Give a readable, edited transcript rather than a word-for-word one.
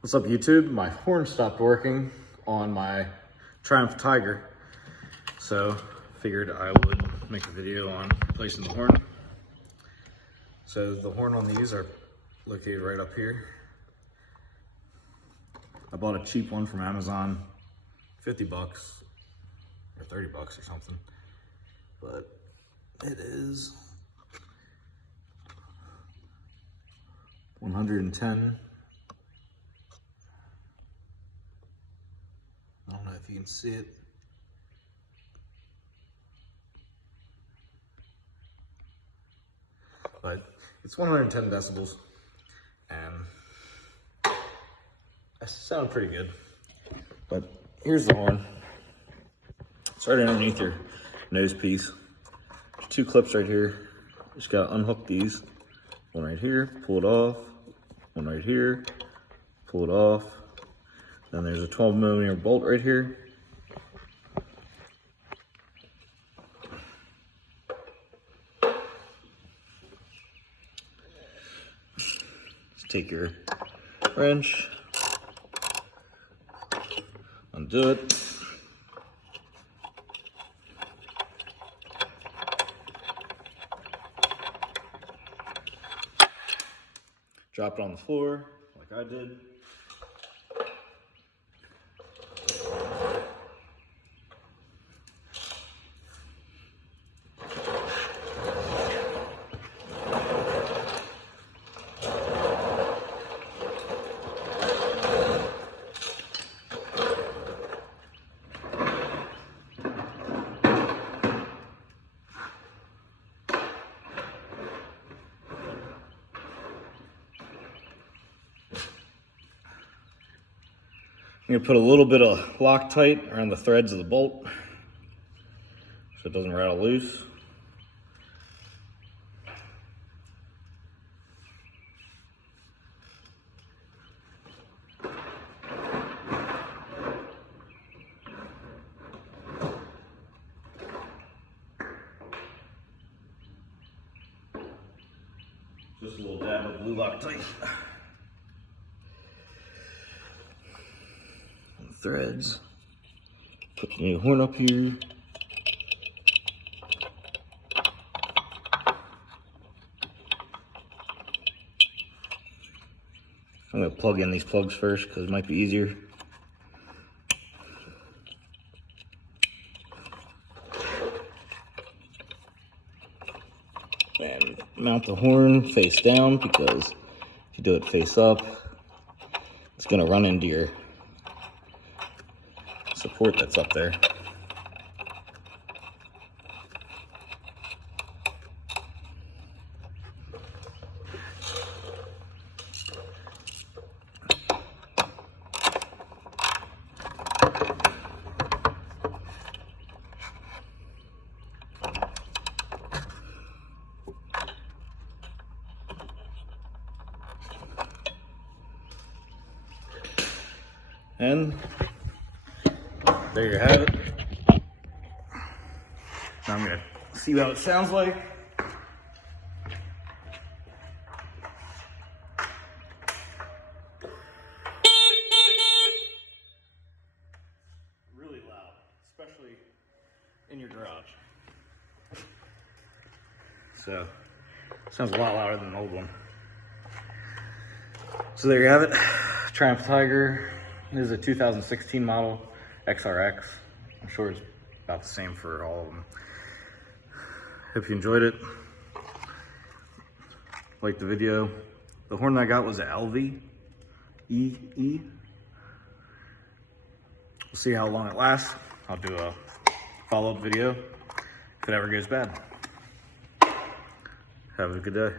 What's up, YouTube? My horn stopped working on my Triumph Tiger, so figured I would make a video on replacing the horn. So the horn on these are located right up here. I bought a cheap one from Amazon, 50 bucks or 30 bucks or something, but it is 110. I don't know if you can see it. But it's 110 decibels, and that sounded pretty good. But here's the horn. It's right underneath your nose piece. There's two clips right here. Just gotta unhook these. One right here, pull it off. One right here, pull it off. Then there's a 12mm bolt right here. Just take your wrench, undo it. Drop it on the floor like I did. I'm gonna put a little bit of Loctite around the threads of the bolt so it doesn't rattle loose. Just a little dab of blue Loctite. Threads. Put the new horn up here. I'm going to plug in these plugs first because it might be easier. And mount the horn face down, because if you do it face up, it's going to run into your support that's up there. And there you have it. Now I'm gonna see what it sounds like. Really loud, especially in your garage. So, sounds a lot louder than the old one. So there you have it. Triumph Tiger. This is a 2016 model, XRX. I'm sure it's about the same for all of them. Hope you enjoyed it. Like the video. The horn I got was an LV EE. We'll see how long it lasts. I'll do a follow-up video if it ever goes bad. Have a good day.